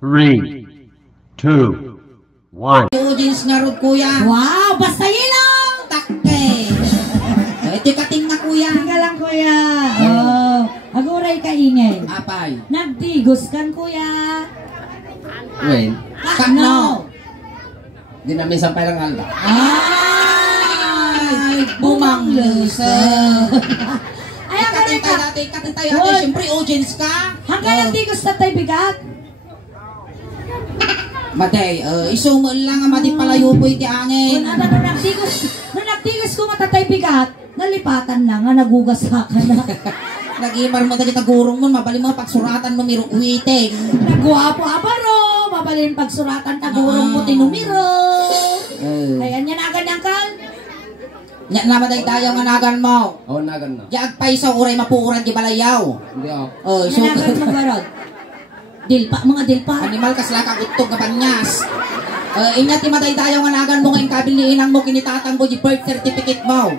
3, 2, 1. Audience na rin, kuya. Wow, basta yun Takte. Ito kating na, kuya. Tingga lang, kuya. Oh, aguray ka ingay. Apay. Nagtigos kan, kuya. Wen, Kakno. di namin sampay lang alda. Ay, Bumanglusa. Ay, aguray ka. Katay tayo. Siyempre, audience ka. Hanggang nagtigos na tayo bigat. Maday, isumo lang nga madi palayo po iti angin. Kung ano, nung nagtigos ko matatay bigat, nalipatan lang nga, nagugas ka na. Nag-imar mo dagit agurong mo, mabali mo pagsuratan mo miro uiting. Nagwapo abaro, mabalin pagsuratan tagurong mo tinumiro. Ayan yan agad yang kal. Nya namaday tayo nga nagan mo. Oh, nagan na. Yag paisaw uray mapuuran di balayaw. Hindi ako. Oh, so Yan agad magbarod. Dilpa, mga dilpa. animal kas laka utog nga panyas. Inya ti maday tayo nga nagan mo nga kabiliinang mo kinitatang mo di birth certificate mo.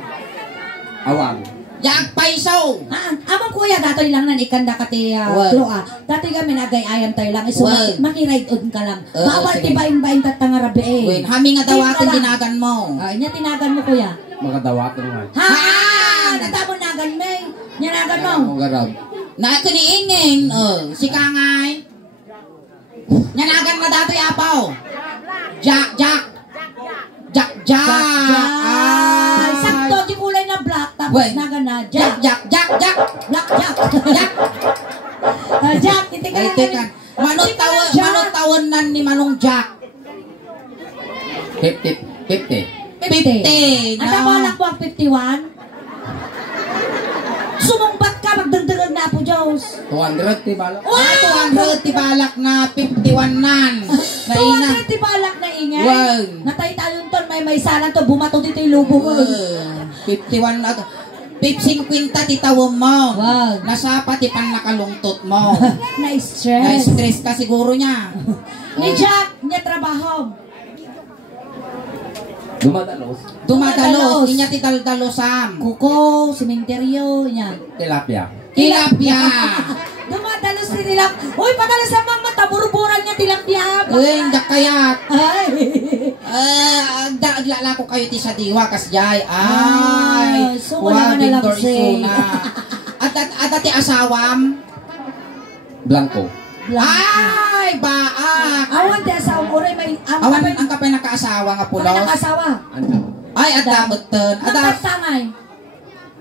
Awang. Yag paisaw. Amang kuya, datoy lang nan ikanda kati kloa. Datoy kami nagay-ayam tayo lang. Iso makiride on ka lang. Bawal sige. tibain-bain tatang arabi eh. Wen, hami nga dawatin Tingka lang. dinagan mo. Inya tinagan mo kuya. Makadawatan nga. Ha! Natapon nagan may. Nyanagan mo. Ang garab. Na kiniingin, si Kangay. Nyanagan na dati apaw. Jack. Ay, sakto di kulay na black tapos Wen. nagan na Jack. Black Jack. Jack. Jack, titika Ay, lang. teka. Manong tawon nan ni Manong Jack. 50. 50. Ano mo anak mo ang 51? Sumumbat ka, magdagdagan na po, Diyos. 200 ti bala. Ay, 200 tibalak na 51 nan. Naina. 200 tibalak na ingay. Wow. Natay tayong ton, may salan to, bumato dito yung lubo ko. 51 na. 50 titawon mo. Wow. Nasapa ti pang nakalungtot mo. Na-stress. Na-stress ka siguro niya. Ni Jack, niya trabaho. Dumadalos. Dumadalos. Inya ti daldalosam. Kuko, simenteryo, niya. Tilapia. Tilapia. Dumadalos din nila. Uy, padalas sa mga mataburburan niya tilapia. Uy, dak kayat. Ay. Aglala ko kayo ti sa diwa kasjay. Ay. So wala na lang say. At ti asawam. Blanco. Ay, baak. Awan di asawa ko rin may Awan ang kapay nakaasawa nga pulos. nakasawa. Ano? Ay, adamuten. Nagtatangay.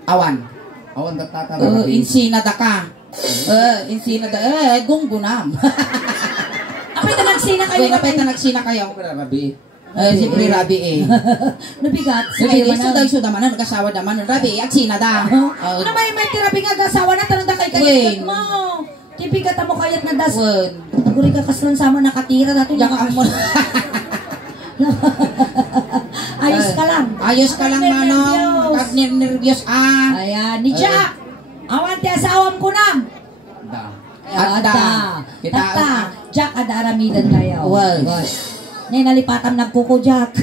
Awan. Awan tatara. Insinada ka. Insinada. Gunggunam. Apay na nagsina kayo. Kapay na nagsina kayo. Rabi. Siyempre, Rabi eh. Nabigat. Sige, suda man, nagkasawa naman. Rabi, at sinada. Ano may tirabi nga gasawa na tanong na kay kayat Wen. mo. Tibigat mo kayat na das. Wen. Naguri ka kaslan sama nakatira natin. Yakam mo. Ayos ka lang. Ayos ka lang, manong. Kag nervyos Ayan, ni Jack. Awan ti asawam ko na. Da. Tata. Jack, ada aramidan kayo. Well. Ngayon nalipatam nagkuko, Jack.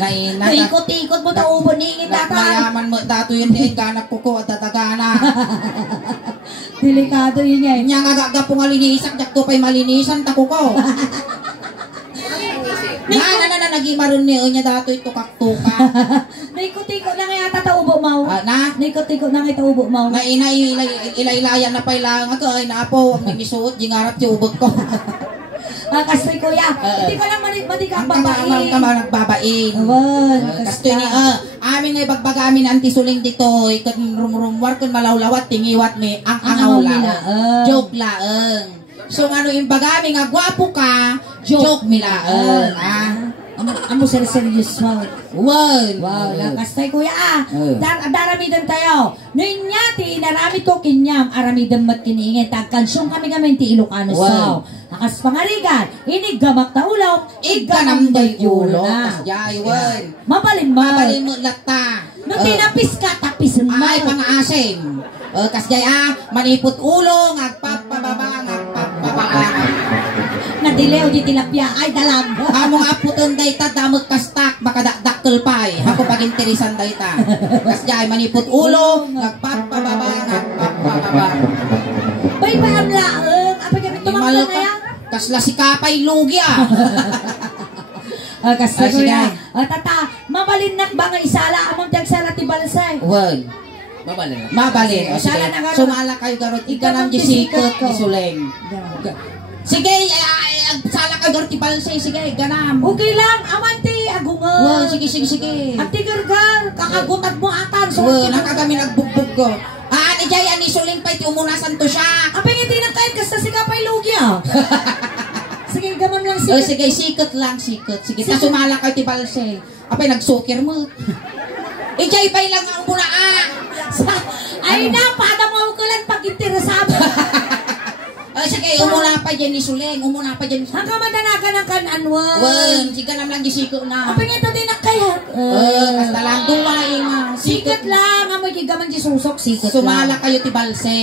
Naina. Ikot-ikot mo ta ubon ni tata. Mayaman mo, dato yun din. Ganak kuko at tatagana. Delikado yun yan. Nya nga gagapong alinisan. Jak to pa'y malinisan. Takuko. Nagimaron niya. Nya dato ito kaktuka. Naikot-ikot na nga yata ta ubo mo. Na? Naikot-ikot na nga ita ubo mo. Naina ilaylayan na pailangan ko. Ay naapo. Ang mimisuot. Gingarap si ubot ko. Kastoy kuya. Hindi ko lang matikang babae. Ang tama nagbabain. Kastoy ni amin nga ibagbagamin antisuling dito. Ikat rumrumwar kun malawlawat tingiwat mi ang angaw laeng. Joke laeng. So ano yung bagami nga gwapo ka, joke mi laeng. Amo serious mo. Wow. Kastoy kuya daramidan tayo. Nuinyati narami to kinyam aramidan mat kiniingin tagkansyon kami ti Ilocano so. Nakas pangarigan, inigamak ta ulaw, Iganam day ulo. na. Kasjaywan. Mabalin Mabalin mo lata. Nung tinapis ka, tapisin mo. Ay pang-asim. Kasjay manipot ulo, ngagpapababa. Nadilew di tilapia, ay dalag. Among aputon day ta damot kastak, baka dakkel pay. Ako pag-interesan day ta. Kasjay manipot ulo, ngagpapababa. Bay pa ang laeng, apay kami Amang Mal ka na ka. yan. Kasla si Kapay Lugi ah. Kasi sige. kuya. Tata, mabalin na ba nga isala amang tiyagsala ti balsay? Wag. Mabalin lang. Mabalin. O, sige. Sala na garot. Sumala kayo garot. Ika Ikaw nang ang gisikot gisikot ko. ni Suleng. Sige, sala kayo garot ibalsay. Sige, ganam. Okay lang, amanti, agungan. Wow, sige. At tigargar, kakagutat mo atan. Wow, nakagami nagbugbog ko. Ani jay, ani Suleng pa iti umunasan to siya. Ang pangiti ng kahit kasta si Kapay Lugi ah. Sige, gaman lang O, sige. sige, sikot lang, sikot. Sige, ta sumala kayo ti balsay. Apay, nagsukir mo. Ijay pa'y lang ang muna ah. Ay na, pada mo ko lang pag interesado. O, sige, umuna pa dyan ni Suleng. Umuna pa dyan ni Suleng. Hanggang madanagan ang kananwan. Wen, sige nam lang gisiko na. Ang pangito din na kaya. Kasta lang duway nga. Sikat lang, amoy gigaman di susok, sikat Sumala lang. kayo ti balse.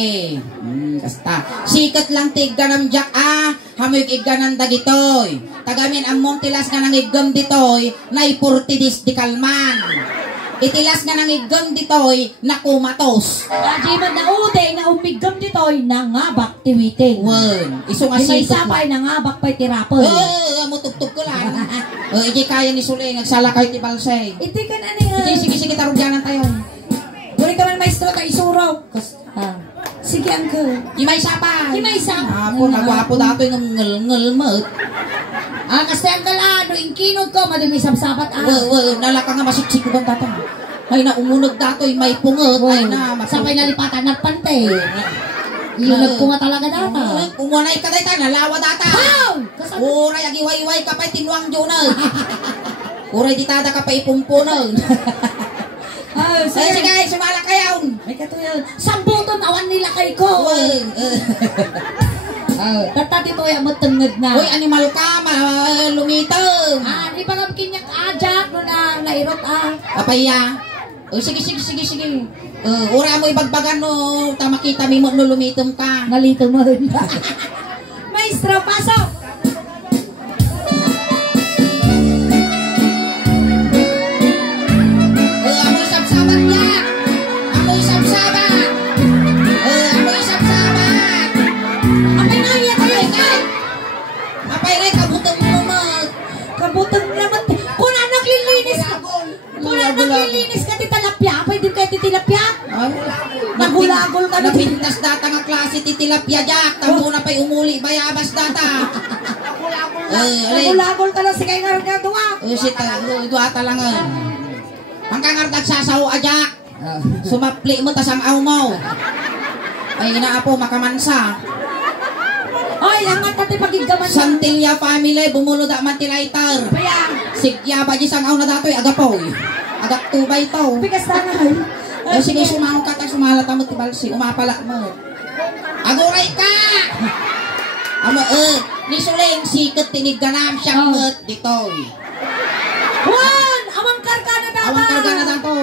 Kasta. Sikat lang ti ganam jak ah. Hamoy iganan dagitoy. Tagamin ang montilas nga nang igam ditoy. Naipurtidis di kalman. Itilas nga nang igam ditoy. Nakumatos. Adi man na uday na umigam ditoy nangabak tiwiting. Wen, iso nga Di may sikat lang. sapay nangabak pa'y tirapol. Amutugtog ko lang. Iji kaya ni Suleng. Nagsala kayo ti balse. Iti ka na niya. Sige, tarugyanan tayo. Uri ka man maestro tayo isuraw. Sige, uncle. Imay sapa. Imay sapa. Apo, nagwapo dato yung ngel mat. Kasi uncle ano, inkinod ko, madumi sabsabat Nalaka nga masiksik ko bang dato. Ay na umunod dato, may pungot. Ay na, Sapay nalipatan ng pante. Iunag ko nga talaga data. Umunay ka data, nalawa data. How? Uray, agiway-way ka pa, tinuang junag. Uray, ditada ka pa ipumpunag. Sige, sumala kayo. May katuyan. Sambuton, awan nila kay ko. Tata dito ay matenged na. Uy, animal ka, lumitong. Di pa lang kinyak ajak no na nairot Apaya. Uy, sige. Ura mo ibagbagan no, tamakita mi mo no lumitom ka. Nalito mo. Maestro, pasok. Amoy sabsabat niya. Amoy sabsabat. Amoy sabsabat. Apay nga iya kayo ikay. Apay ngay kabutong mo mag. Kabutang naman. Kung naglilinis ka. Kung naglilinis ka ti talapya, apay din kayo ti tilapya. Nagulagol ka na. Napintas data nga klase ti tilapia jak. Tamo na pa'y umuli bayabas data. Nagulagol ka na si kay nga nga duwa. Sita, duata lang. Ang kangardag sasaw ajak. Sumapli mo tas ang aw mo. Ay inaapo makamansa. Ay, ang mata ti pagigaman. Santilya family bumulod man ti lighter. Payang. Sigya ba di sang aw na datoy agapoy. Agak tubay to. Pikas tanay. Ay sige sumaong ka ta sumalat mo ti balsi umapala mo. Aguray ka. Amo ni Suleng siket tinig ganam siyang met ditoy. Juan, amang karga na data. Awang karga na dato.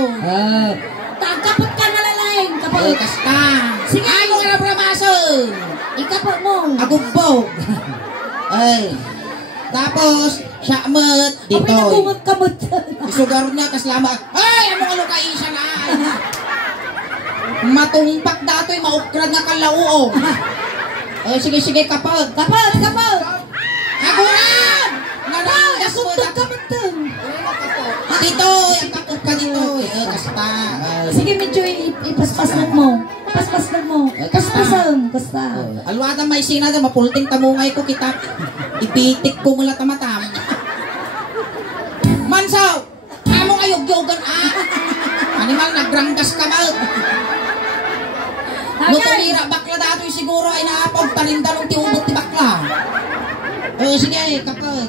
Kapot ka na lalaing. Kapot. Kasta. Sige. Ay mo nga bramason. Ikapot mo. Agubbog. Ay. Tapos, siya met Apay ditoy. nagumot-kamot. Isugar niya kaslama. Ay, ano kain siya na. Matungpak datoy maukrad nga kalauo. Ay, sige kapag. Kapot. Aguran! Narangas mo Kapot. datoy. Dito, ang kapag ka dito. Kasta. Sige, medyo ipaspasan mo. Paspasan mo. Paspasan. Kasta. Alwada may sinada, mapulting tamungay ko kita. Ibitik ko mula tamatam. Mansaw! Among ayog-yogan Animal, nagranggas ka mal. Nutumira, bakla datoy siguro ay naapag talindan ng tiubot ti bakla. Sige, kapag.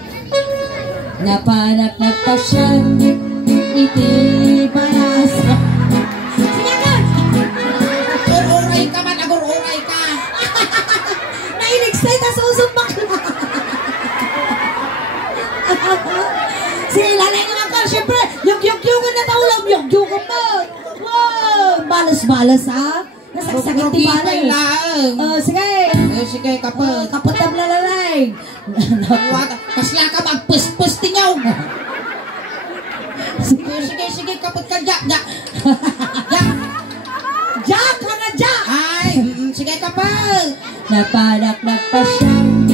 Napanak nagpasyan. Iti paras. Sige ka! Agur-uray ka man, agur-uray ka. Nainig sa'yo, tas usok bakla. Sige, lalay naman ka. Siyempre, yug-yug-yugan na taulam. Yug-yugan mo. Wow! Balas-balas, ha? Nasaksakin ti balay. Sige. Sige, kapag. Kapot na lalay. Kasla ka magpus-pus tinyaw. Sige, kapag ka, jak. Jack ka na, Jack! Ay, sige kapag. Napanak nagpasyan.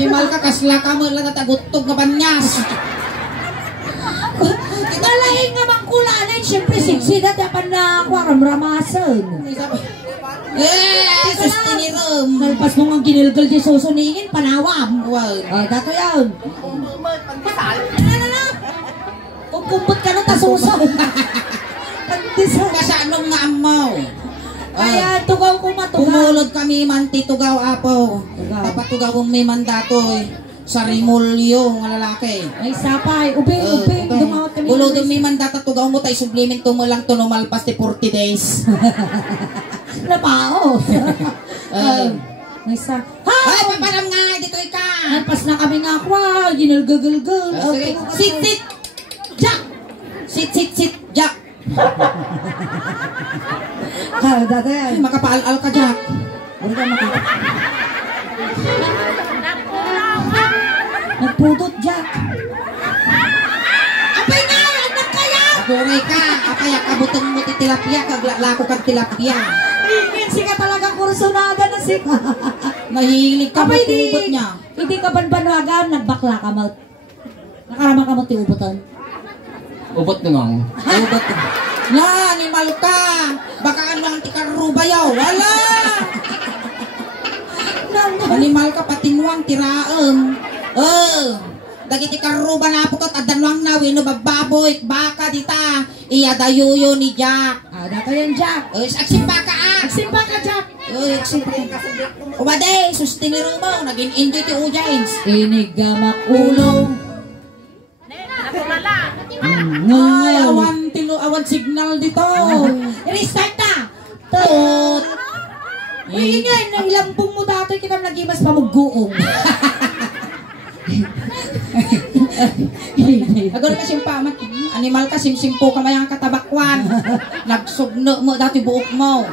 Animal ka, kasla ka mo lang natagutog nga banyas. Nalaing nga mang kulanin, siyempre siksida dapat na ako ang ramasan. Sus, tinirom. Nalpas mo nga ginilgal di susuningin, panawam. Wow. Dato yan. Kumput ka nung tasuso. Kasanong nga amaw. Kaya tugaw ko matugaw. Pumulod kami manti tugaw apo. Tugaw. Dapat tugaw kong may mandato sa rimulyo nga lalaki. Ay sapay, ubing, dumawat kami. Bulod may mandato tugaw mo tayo sublimin mo lang to lumalpas ti 40 days. Napao. May sa... Ay, paparam nga, dito ka. Nalpas na kami nga kwa, ginilgagalgal. Sit, sit, Jack. Sit, Jack. Dato yan. Ay, makapaal-al ka, Jack. Ano ka makita? Nagpudot, Jack. Apay nga, anak kaya! Aburay ka, apaya kabutong mo ti tilapia, kaglako kag tilapia. Ingin sika talagang kursunada na sika. Mahilig ka Apay matubot niya. Hindi ka banbanagan, nagbakla ka mo. Nakarama ka mo ti ubutan. Ubot naman. Ubot. Nga, animal ka. Baka ano ang tikaruba yaw. Wala! Animal ka, patinwang, tiraam. Dagiti karuba na po kat adanwang na, wino bababoy, baka dita. Iya dayuyo ni Jack. Dato yan, Jack. Agsimba ka ah. Agsimba ka, Jack. Agsimba ka. Ubade, sustiniro mo. Naging enjoy ti Ujines. Inigamak ulo. Ay, awan signal dito. Restart na. Tot. Uy, ingay, nahilambong mo dato kita nagimas pa magguong. Agor ka simpamat. Animal ka, simsimpo ka mayang katabakwan. Nagsugno mo dati buok mo.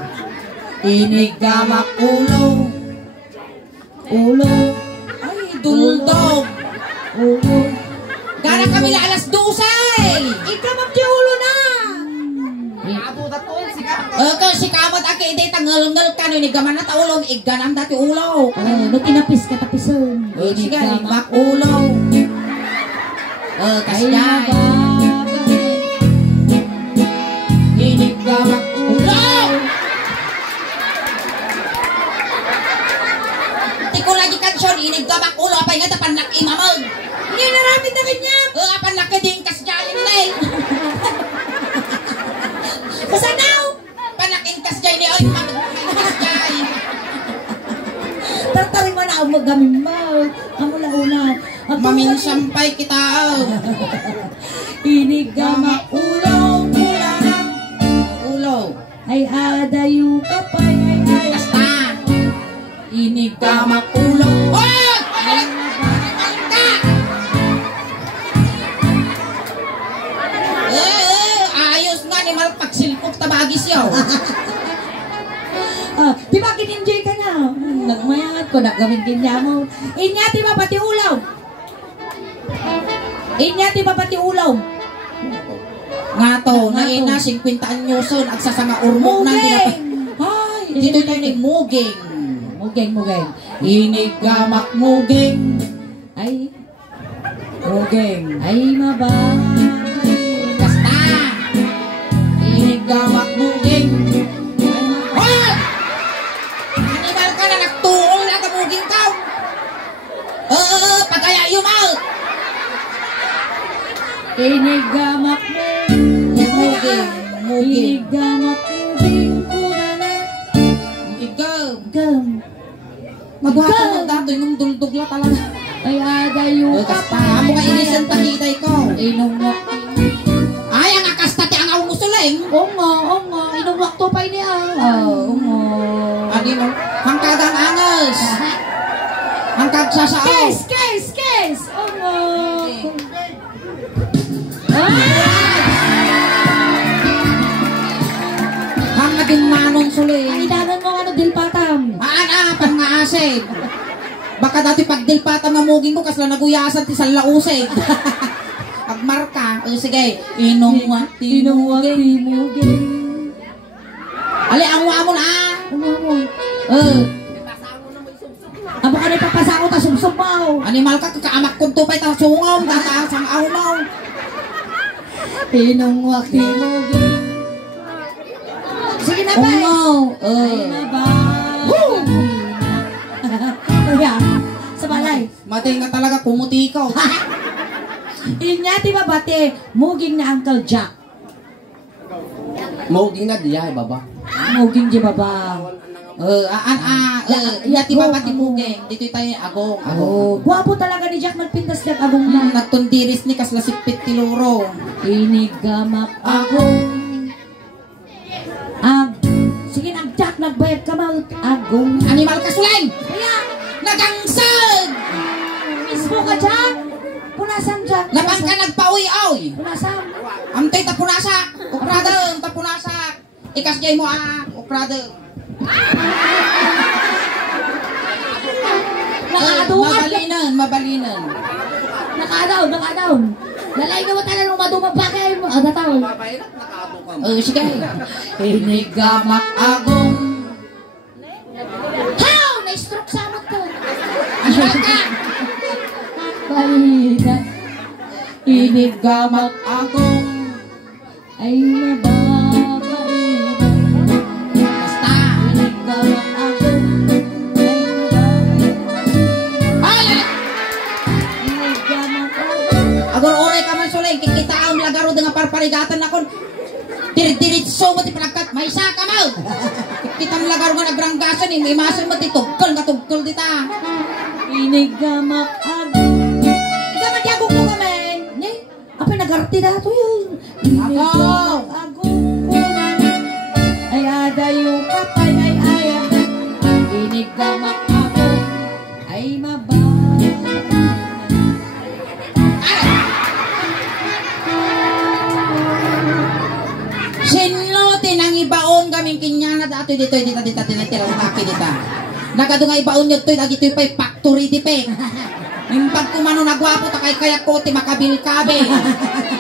Inigamak ulo. Ulo. Ay, duldog. Ulo. Gana kami la alas 12. Ikaw magdiulo na. Okay, si kamot aki, iti tangalungal ka, inigaman na taulong, iganam dati ulo. No tinapis ka tapisan. Sige, inigamak ulo. Kasday. Inigamak ulo. Tiko lagi kansyon, inigamak ulo, apay nga tapan nak imamag. Hindi naramit na kanya. Apan nak kading kasdayan na eh. Kasanaw. Panakin kasday ni ay kasday. Tartari mo na ako magamin mo. Amo lang una. Maminsampay kita. Inigamak ulo. Ulo. Ay adayu ka pa. Ay Kasta. Inigamak ulo. Oh! Ayos nga ni malpagsilpok tabagis yaw. Di ba kin-enjoy ka na? Nagmayat ko, nagawin kinya mo. Inya, di ba pati ulaw? Inya, di ba pati ulaw? Nga to, naina 50 anyoson at sasanga urmok nang tinapay. Ay, dito tayo ni muging. Mugeng. Inigamak muging. Ay, Muging. ay mabay. Kasta. Inigamak muging. Hoy! Animal ka na nagtuol na kamuging ka. Pagaya yumal. Inigamak Muging. Inigamak muging kunana. Ikaw. Gam. Mabuhatan mo dato yung duldugla talaga. Ay adayu ka Kasta. Amo ka inisan pakitay ko. Inumwak. Ay, ang akasta ti ang awang usuling. Ongo. Inumwak to pa ini Ongo. Adi mo. Hangkagang angas. Hangkag sasao. Kes. Ongo. Hangading manon suling. Ay, danon mo ano dilpatam. Pan nga asig. Baka dati pag dilpata mamugin ko kasla naguyasan ti salausig. Pagmarka. Sige. Inumwak Timugin. Ali, amwa mo na. Umamo. Eh. Aba ka na ipapasa ko ta sumsum mo. daw. Animal ka, kakaamak kong tupay, tasungom, tataas ang aho mo. Pinungwak ni Muging. Sige na ba? Ay na ba? Kuya, sa balay. Mati nga talaga, kumuti ka. Inya, di ba bate? Muging na Uncle Jack. Muging na diya, baba. Muging di baba. Yati ba pati mugeng? Dito tayo agong. Oh, guwapo talaga ni Jack magpintas ng agong na. Nagtundiris ni kasla sipit tiluro. Inigamak agong. Sige na, Jack, nagbayad ka ba? Agong. Animal ka suleng! Kaya, Nagangsag! mismo ka, Jack. Punasan, Jack. Lapang ka nagpauy-oy! Punasan. Amtoy tapunasak! Ukrada, tapunasak! Ikas jay mo ukrada. Nakadungan. Mabalinan. Nakadaw. Lalay ka mo talaga nung madumag pa kayo mo. Agataw. Sige. Inigamak agong. How? Na-stroke sa amat ko. Animal ka! Balina. Inigamak agong. Ay mababaina. Basta. Inigamak agong. Ay! Inigamak agong. Agor oray ka man suleng. Kikita ang lagaro dengan parparigatan na kon. Diritso mo ti pinagkat. May isa ka mo. Kita ang lagaro nga nagranggasan. May masin mo ti tugkol dita. Inigamak agong. Ikamat yagong mo kami. Ne? Apa nagarti na ito yun? Inigamak agong. Ay adayo kapay ay ayat. Inigamak agong. Ay mababaina. Sinlo tinang ibaon kaming kinyana dato dito tinatira taki dita. Nagado nga ibaon nyo to'y dagito'y pa'y factory di pe. Mimpag kumano nagwapo takay kayak ko ti makabil-kabil.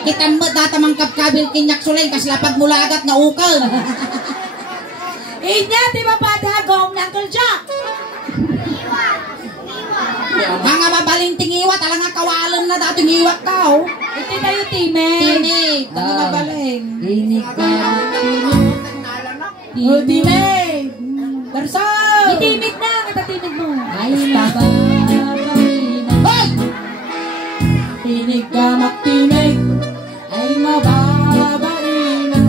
Kita mo data mangkab-kabil kinyak suleng kas lapag mulagat na ukal. Inya, di ba pa dagong ng Uncle Jack? Mga mabaling tingiwat alang nga kawalan na dato tingiwat ka. Ito tayo, Time. Tinig, mga mabaling. Inigamak agong. Tinig. Darso! Itimid na, katatimid mo. Ay mababaina. Hoy! Inigamak tinig. Ay mababaina.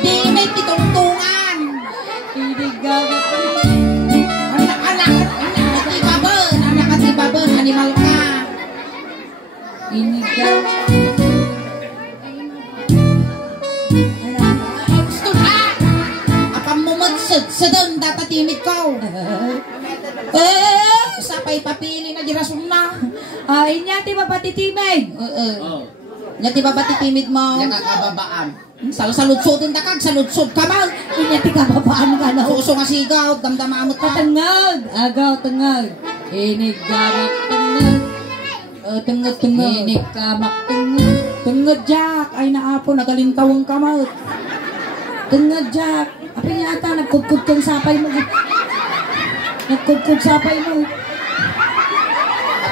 Tinig titungtungan. Inigamak tinig. Anak katibaben, animal ka. Inigamak. Gusto ka? Apang mumutsod sa doon, dapat timid ko. Sapay papili na dirasun na. Inyati ba pati timig? Nyati ba ba timid mo? Nakakababaan. Saludsodin takag, saludsod ka ba? Inyati ka babaan ka na. Suso nga sigaw, damdamamot ka. Tangag. Agaw, tangag. Inigamak tangag. Tengod. Inigamak tangag. Tengod, Jack. Ay naapo, nagalintawang kamot. Tangag, Jack. Apa niya ata, nagkudkud kang sapay mo. Nagkudkud sapay mo.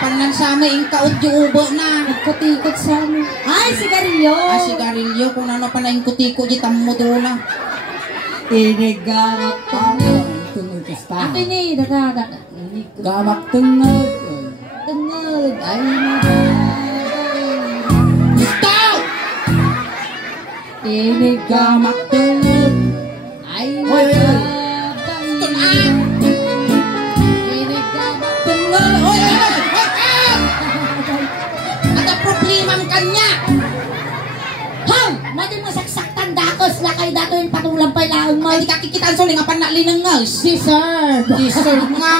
Kapan sa amin, kaot yung ubo na. Nagkatikot sa amin. Ay, sigarilyo. Sigarilyo, kung ano pa na yung kutiko, di tamo doon na. Inigamak tangag. Tungod ka sa Ate ni, dada. gamak tungod. Tangag. Ay, mababaina. Stop! Inigamak tangag. Ay, mababaina. Inigamak tangag. Oy! Ada problema ang kanya. Hang! Madin masaksaktan dakos na kay dato yung patulang pala ang Hindi kakikitaan sa lingapan na linangas. Deserve. Deserve nga.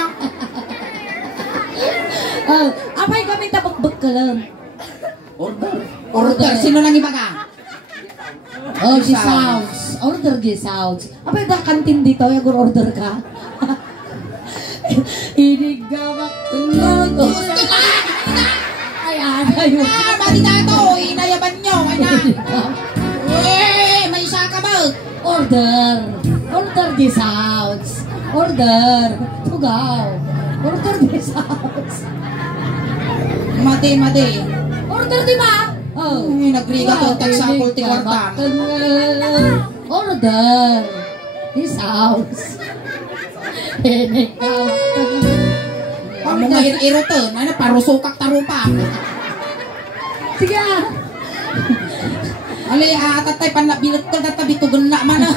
Apay kami tabakbak ka lang. Order. Sino nang iba ka? Oh, si Sounds. Order di Sounds. Apay da kantin dito, yung order ka. Inigamak tungod. Gusto ka! Ay, ana yun. Bati na ito. Inayaban nyo. Kaya. May isa ka ba? Order. Order di Sounds. Order. Tugaw. Order di Sounds. Mati. Order di ba? Oh. Nagriga to tagsapol ti kwarta. Order. This house. Kamu ngair-iro to, ano parusukak tarupa. Sige ah. Ali tatay panabilot ka tatabi to gana man.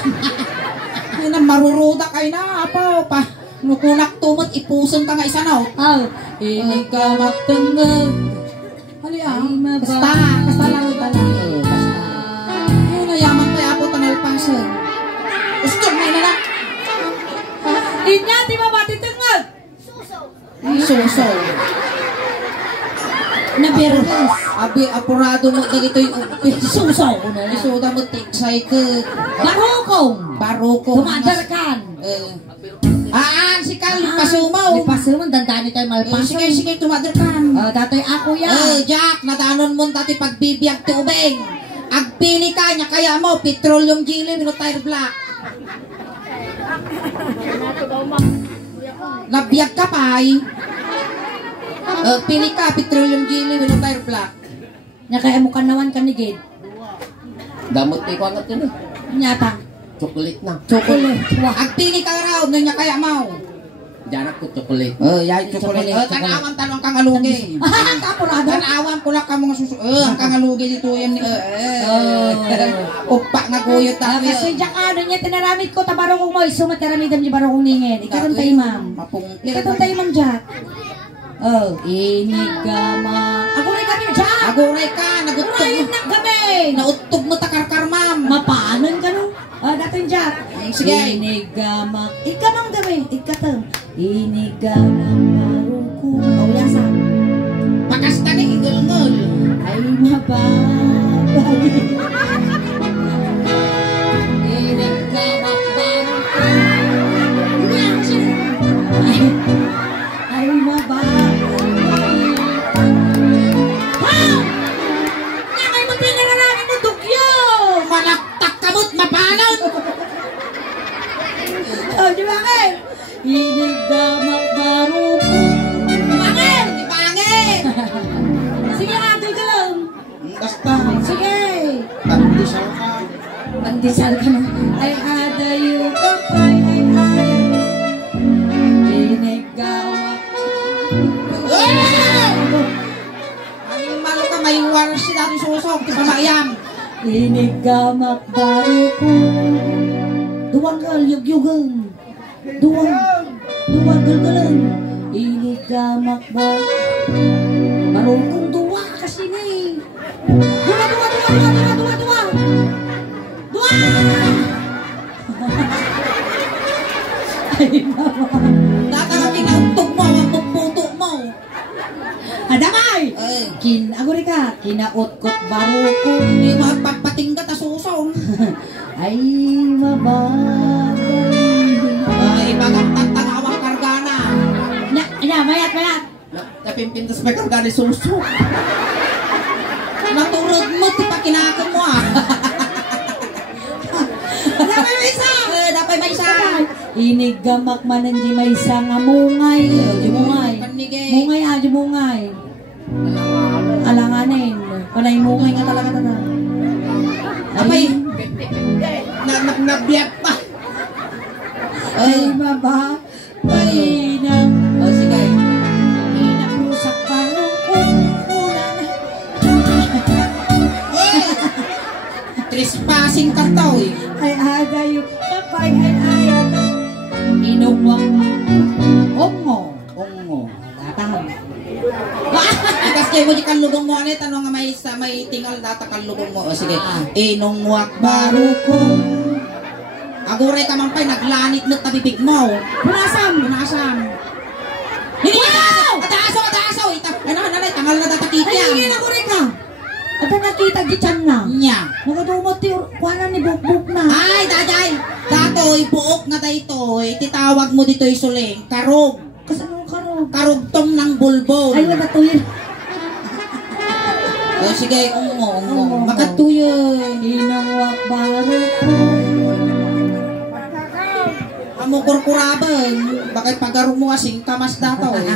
Ina maruruda kay na apa pa. Nukunak tumot ipuson ka nga isa na. Oh. Ini ka matengag. Ali basta lang ito na. Ay nayaman kay apo tanal pasen. Gusto na ina na. Inya di ba matitengag? Suso. Nabirnes. Abi apurado mo dito yung Suso. isuda mo excited. Barukong. Tumadarkan. Si Kal, pasumaw. Pasumaw, dandani tayo malpaso. Sige, tumadarkan. Datoy ako yan. Jack, nadanon mo dati pagbibiyag tubig. Agpili ka niya, kaya mo, petroleum jelly, minutire black. Nabiyag ka pa ay. Pili ka, petroleum jelly, minutire black. Nya kaya mo kanawan kanigid. Damot ni ko angat yun eh. Nyata. Chocolate na. Chocolate. Agpili ka raw, nun niya kaya mo. Diyan ako chocolate. Yan, chocolate. Tanawan tanong kang alugi. Kapurado. Tanawan ko lang ka mga suso. Ang kang alugi dito yan. Upa nga kuyot tayo. Kasi diyan ano niya tinaramit ko tabarong mo isumat karamidam di barong ningin. Ikaron tayo ma'am. Ikaron tayo ma'am Jack. Inigama. Aguray kami Jack. Aguray ka, nagutog mo. Kami. Nautog mo takarkar ma'am. Mapaanan ka no? Dating Jack. Sige. Inigama. Ikamang gawin. Ikatang. Inigama maruko. Yasa. Pakasta ni igulngol. Ay mababay. Inigama maruko. Ay mababay. Ngay mo pinangarangin mo dugyo. Malaktak kamot, mapalaw. Di ba kayo? Inigamak maruko. Bangin! Di bangin. Sige, agay ka lang. Basta. Sige. Tandisal ka. Pandisal ka na. Ay adayo ka pa. Ay inigamak. Ay malo ka, may waras sila ang susok. Di ba mayam? Inigamak maruko. Duwang kalyug-yugang. Duwang galgalan. Inigamak ba? Marunong duwa kasi ni. Duwa. Ay mama. Data ka kinautog mo, ang puputo mo. Adamay! Aguri ka, kinautkot baruko. Hindi magpapatinggat na susong. Ay mababay. Ay, bagat tanawang kargana. Mayat. Napimpintas may karga ni suso. Naturod mo, di pa kinakan mo ah. Dapat may isa. Inigamak manan di may isa nga mungay. Mungay. Alanganin. Panay mungay nga talaga na. Apay. Nabiyag pa. Ay baba. Ay nang. Sige. Inapusak pa nung ulan. Trespassing ka to eh. Ay agayo. Kapay ay ayat. Inumwang. Ongo. Tatang. Ikas kayo mo di kalugong mo anit. Ano nga may tingal data kalugong mo. Sige. Inungwak baruko. Aguray ka man pa'y naglanit na tabibig mo. Punasam. Hindi wow! Ataaso. Nanay, tangal na datakit Ay, yan. hindi aguray ka. At nakita gityan na. Nya. Nagadumot yung kuwanan ni Buk-Buk na. Ay, datoy, buok na daytoy. Titawag mo dito'y suling. Karog. Kasanong karog? Karugtong ng bulbol. Ay, wala to yun. Sige, ungo. Makatuyo. Inawak baruko. Amo kurkuraban. Bakit pagarong mo asing kamas dato eh.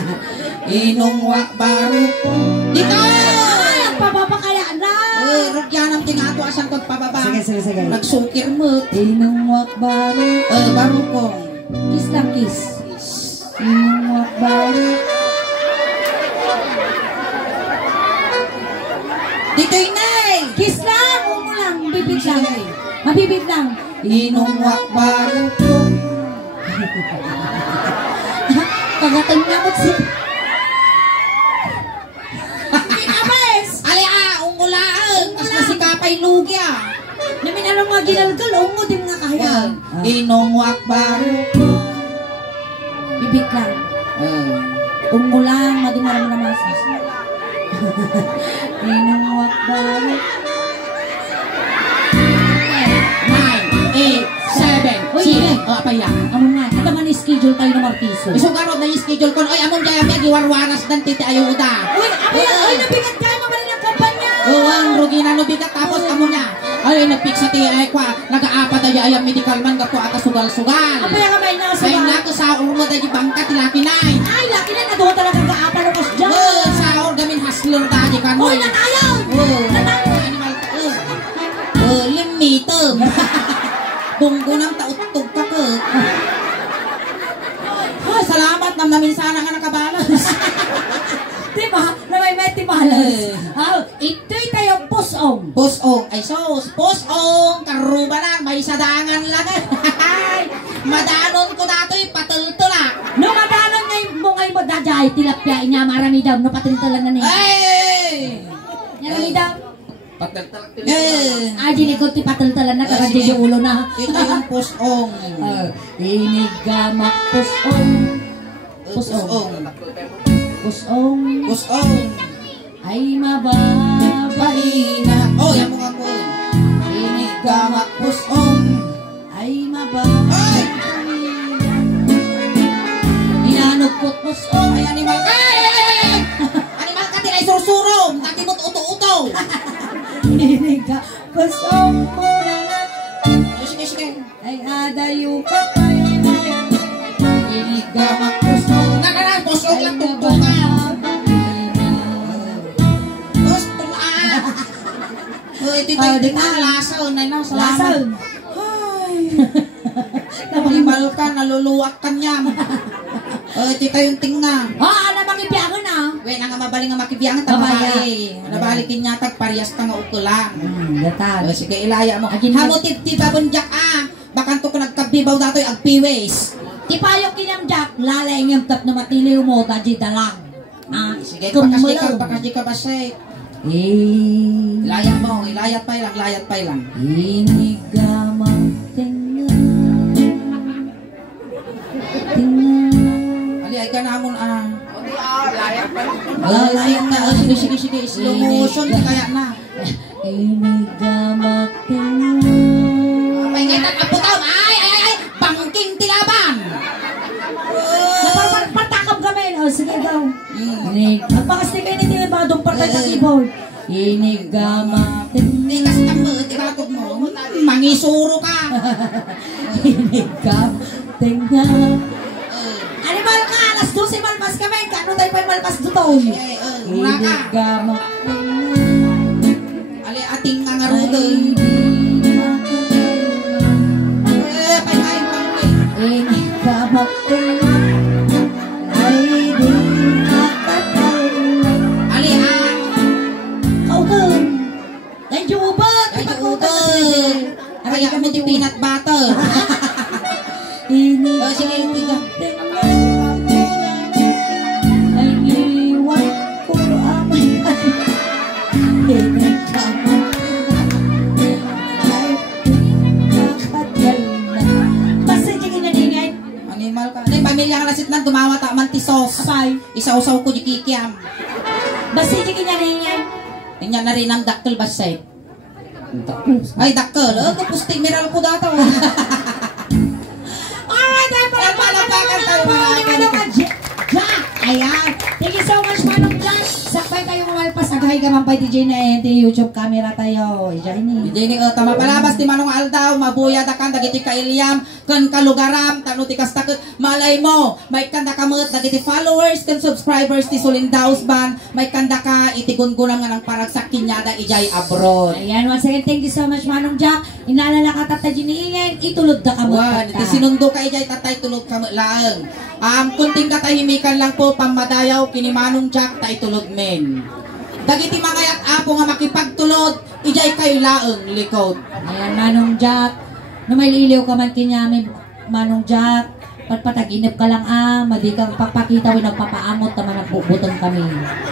Inungwak baruko. Dito! Ay, ang pababakaya na. Rugyan ang tingato asang pagpababa. Sige. Nagsukir mo. Tinungwak baro. Baro ko. Kiss lang, kiss. Tinungwak baro. Dito inay! Kiss lang, huwag mo lang. Bibig lang. Mabibig lang. Inungwak baro ko. Kagatang namot si... Pinabes! Ali ungulaan! Kasi si Kapay Lugya. Namin anong mga ginalgal, ungo din nga kaya. Inungwak baro ko. Bibig lang. Ungo lang, madumarang namas. Inungwak baro. 9, 8, 7, Uy, 6. Apa yan? Ano nga, ito man schedule tayo ng Martiso. Isugarod na yung schedule ko. Ay, among jaya may giwarwaras dan titi ayuda. Uy, nabigat ka naman ng kampanya. Ang rugi na nubigat tapos amo niya. Ay, nagpik sa ti ay kwa. Nag-aapat na ayam medical man gapo at sugal-sugal. Apa yung kamay na Ay, nako sa urmo da di bangka tilaki nay. Ay, laki na doon talaga kaapa ng mas dyan. Sa ur gamin hustler da di kan. Uy, natayon! Natayon! Animal ka. Limitem. Tunggo ng tautog ka ka. Salamat namin sana nga nakabalas. Diba? Na may timalas. Ito'y tayo pusong. Pusong. Ay sos. Pusong. Karubanan. May sadangan lang. Madanon ko dato'y patultula. No, madanon ngay mo ngay mo dajay. Tilapya inya marami daw. No, patultula na niya. Ay! Marami daw. Pataltalak Ay, dinikot ti patultula na. Karadya yung ulo na. Ito yung pusong. Inigamak pusong. Pusong. Pusong. Pusong. Ay mababait. Baina. Oh, yan mo nga po. Inigamak pusong. Ay mababait. Ay! Inanugkot pusong. Ay, animal ka. Ay! Animal ka, tilay sursurom. Dati mo't uto-uto. Inigamak pusong mo na lang. Sige. Ay adayo ka tayo. Inigamak pusong. Nananan, pusong lang tugtungan. Ito yung lasaw na yun. Lasaw. Namalimal ka, naluluwak ka niya. Ito yung tinga. Ano makibiyangan na? Wait, nga mabaling nga makibiyangan ta babae. Nabalikin niya tag parehas ka nga ukulang. Datag. Sige, ilaya mo. Hamotid ti babunjak Bakanto ko nagkabibaw dato'y agpiwes. Tipayok kinyam jak, lalay ngam tap na matiliw mo, taji dalang. Sige, kumulaw. pakasdi ka basay. Eh, Ilayat mo, ilayat pa lang. inigamang tingnan. Ali, ay ka namon Layak pa. Layat na. Sige. Slow motion, di kaya na. Inigamang tingnan. Ay, ngayon nag-aputaw. Ay. Bangking tilaban. Napartakam kami. Sige daw. Magpakasli kayo nito yung mga partay sa keyboard. Inigamang tingnan. Tikas ka mo, tibatog mo. Mangisuro ka. Inigamang tingnan. Animal ka, alas 12 malpas kami. Kano tayo pa malpas doon? Muna ka. Inigamang tingnan. Ali, ating nga ngarudoy. Pagkain pangkay. Inigamang tingnan. Ay di makataon. Ali, Kautun. Ganyan ubat. Ay, utoy. Kaya kami di peanut butter. Sige, tiga. Ay iwan ko ang Animal ka. Ay, pamilya ka nasit lang, tumawa ta mantisos. Asay. Isaw-saw ko di kikiam. Basta di kanya rin. Tingnan na rin ang daktil basay. Ay, daktil. Kapusting miral ko dataw. Alright, tayo pala Palakpakan tayo, mga Jack! Ayan. Thank you so much, Manong Jack. Sakbay kayo mamalpas agad. Hay ka man pa DJ na ti YouTube camera tayo. Ijay ni. DJ ni tama palabas ti Manong Aldaw, mabuya da kan dagiti ka Ilyam, kan kalugaram, tanu ti kastakot, malay mo, may kanda ka met dagiti followers, kan subscribers ti Sulindaos Band, may kanda ka itigungunam nga ng paragsak kinyada ijay abroad. Ayan, once again, thank you so much Manong Jack. Inalala ka tata giniingin, itulod da ka mo. Iti sinundo ka ijay tatay tulog ka laeng. Kunting katahimikan lang po pamadayaw kini Manong Jack tay tulog men. Dagiti mangayat apo nga makipagtulod, ijay kayo laeng likod. Ayan, Manong Jack. No may iliw ka man kinyami, Manong Jack. Patpataginip ka lang madi kang papakita o nagpapaamot naman ang bubutong kami.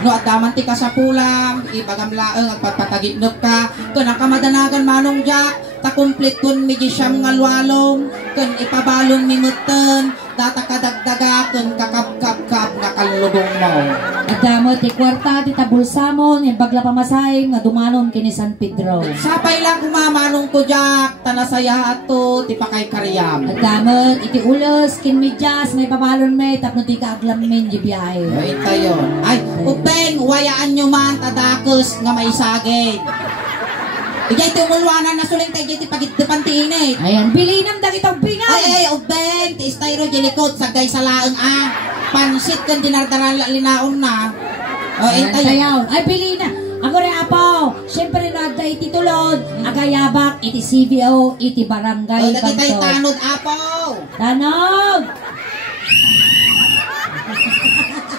No, at daman ti ka sa pulang, ibagam laeng at patpataginip ka. Kung nakamadanagan Manong Jack, takumplit kun migi siyam nga luwalong, kung ipabalon mi muten, datakadagdaga kung kakap-kap-kap nga kalulubong mo. At damo ti kwarta, ti tabulsamon, yung bagla pamasahin, nga dumanon kini San Pedro. Sapay lang kumamanong ko Jack, tanasaya ato, ti pakay karyam. At damo, iti ulos, kin medyas, may pabalon may, tapno ti kaaglam men, di biyahe. Ay tayo. Ay, upeng, wayaan nyo man, tadakos nga may sagay. Ijay tumulwanan na suling tayo ti pagitipan ti init. Ayan, bilinam da kitang bingay. Ay, ubeng, ti styro jilikot, sagay sa laeng pansit kan dinardaran linaon na. O, Ayan, tayo. tayaw. Ay, bilina. Ako rin apo, siyempre na da iti tulod, agayabak, iti CBO, iti O, barangay dati tayo Banto. tanod, apo. Tanog!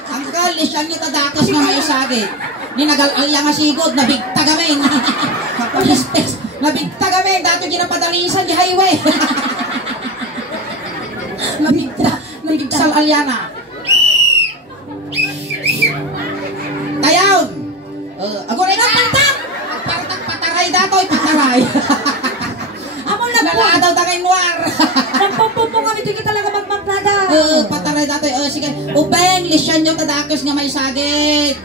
Angkal, isyan nyo tadakos nga may sagay. Ninagal-alya nga sigod, nabigta gamin. Kapulistes, nabigta gamin. Dato ginapadalisan di highway. Nabigta al-alyana. Tayaw! Ako rin ang pantang! Partak pataray dato'y pataray. Among Naladaw ta kay Noir. nagpupupong kami, di ka talaga magmagplada. Pataray dato'y. Sige, ubeng, lisyan nyo tadakos nga may sagit.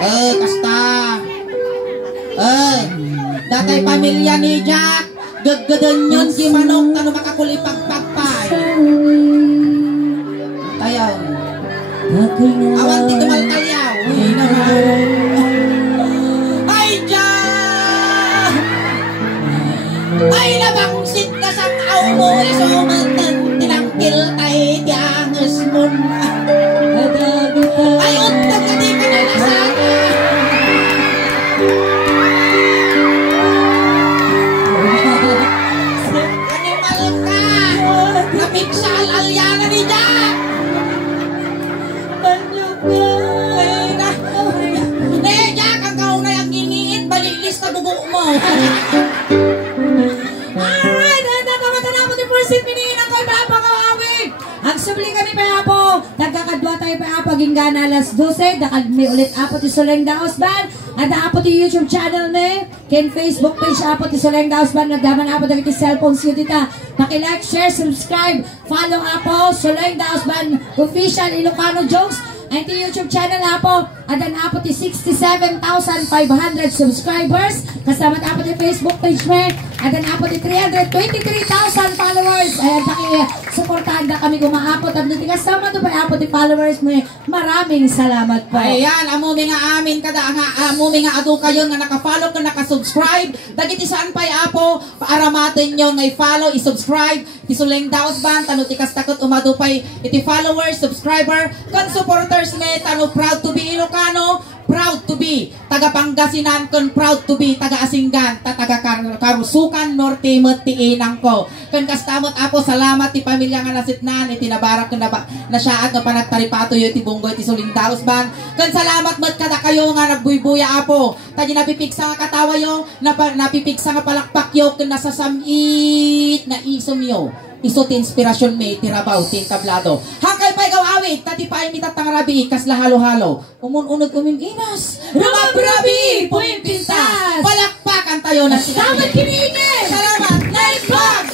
Kasta. Datay pamilya ni Jack. Gaggadan yun si Manong tano makakulipagpagpay. Tayaw. Awan ti tumaltalyaw. Ay, Jack! Ay, nabangsit ka sa tao mo. Isumatan tinangkil tayo tiangas mo na. Ay, untag ka di ka nalasada. Animal ka! Napiksa al-alyana ni Jack! Ay, na. Ne, Jack, ang kaunay ang giniit. Balilis na dugo mo. Alright, nakamata na po ni Persit, piningin ako ipapakawawin. Ang subli kami pa po, nagkakadwa tayo pa paginggana alas 12, nakadmi ulit apo ti Soleng Daos Band, at apo ti YouTube channel ni, ken Facebook page apo ti Soleng Daos Band, nagdaman apo dagiti cellphones yun dita, pakilike, share, subscribe, follow apo, Soleng Daos Band, official Ilocano Jokes, and ti YouTube channel apo, adan apo ti 67,500 subscribers, kasama apo ti Facebook page me, adan apo ti 323,000 followers. Ayan, suportahan na kami kumaapot at nuti kasama to pa apo ti followers mo. Maraming salamat po. Ayan, amumi nga amin kada nga amumi nga adu kayo nga naka-follow ka naka-subscribe. Dagiti saan pay apo paaramaten nyo nga i-follow, i-subscribe. Ti Soleng Daos Band tanu ti kastakot umadu pay iti followers, subscriber, kan supporters me tanu proud to be Ilocano, proud to be taga Pangasinan, kan proud to be taga Asinggan, taga Karusukan Norte met ti inang ko. Kan kastamot apo salamat ti pamilya nga nasitnan iti nabarak na siyaat nga panagtaripato yo ti bunggoy ti Soleng Daos Band. Kan salamat met kada kayo nga nagbuybuya apo. Tadi napipiksa nga katawa yo, napipiksa nga palakpak yo ken nasasamit na isom yo. Iso ti inspirasyon me ti rabaw ti tablado. Hakay pay gaw awit tati pay mitatang rabi kas lahalo-halo. Umun-unod kumiminas. Rumabrabi puimpintas. Palakpakan tayo na sila. Salamat kiniinin! Salamat. Night vlog.